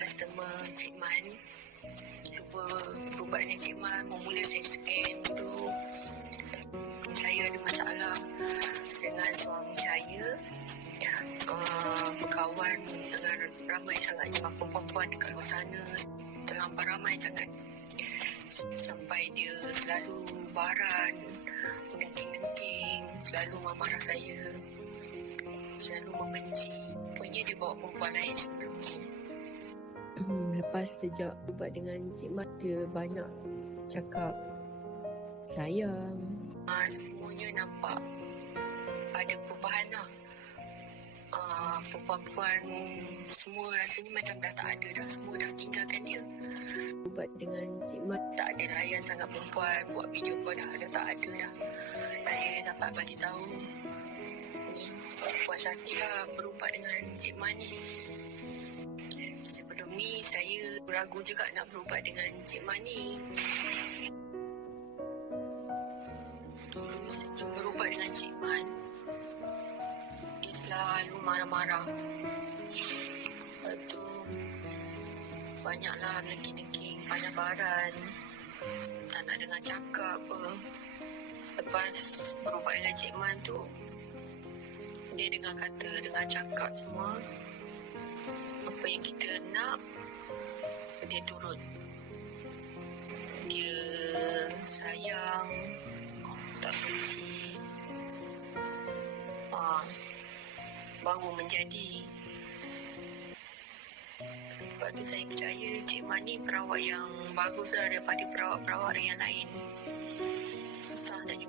customer Cik Man. Cuba berubat dengan Cik Man. Mula saya scan dulu. Saya ada masalah dengan suami saya. Berkawan dengan ramai sangat perempuan dekat luar sana. Terlampau ramai sangat. Sampai dia selalu baran, menengking-nengking, selalu memarah saya, selalu membenci. Punya dia bawa perempuan lain sebelum ni. Lepas sejak ubat dengan Cik Mat, dia banyak cakap sayang. Semuanya nampak ada perubahan lah. Perempuan semua rasanya macam dah tak ada dah. Semua dah tinggalkan dia. Ubat dengan Cik Mat, tak ada layan sangat perempuan. Buat video call dah tak ada dah. Saya dapat bagi tahu ni, puas hati lah berubat dengan Cik Man ni. Sebelum ni saya ragu juga nak berubat dengan Cik Man ni. Dulu sebelum berubat dengan Cik Man, dia selalu marah-marah. Lepas tu banyaklah nengking-nengking, banyak baran, tak nak dengar cakap apa. Lepas berubat dengan Cik Man tu, dia dengar kata, dengar cakap semua. Apa yang kita nak, dia turut. Dia sayang, tak benci. Baru menjadi. Sebab tu saya percaya Cik Man ni perawat yang bagus lah daripada perawat-perawat yang lain. Susah nak jumpa.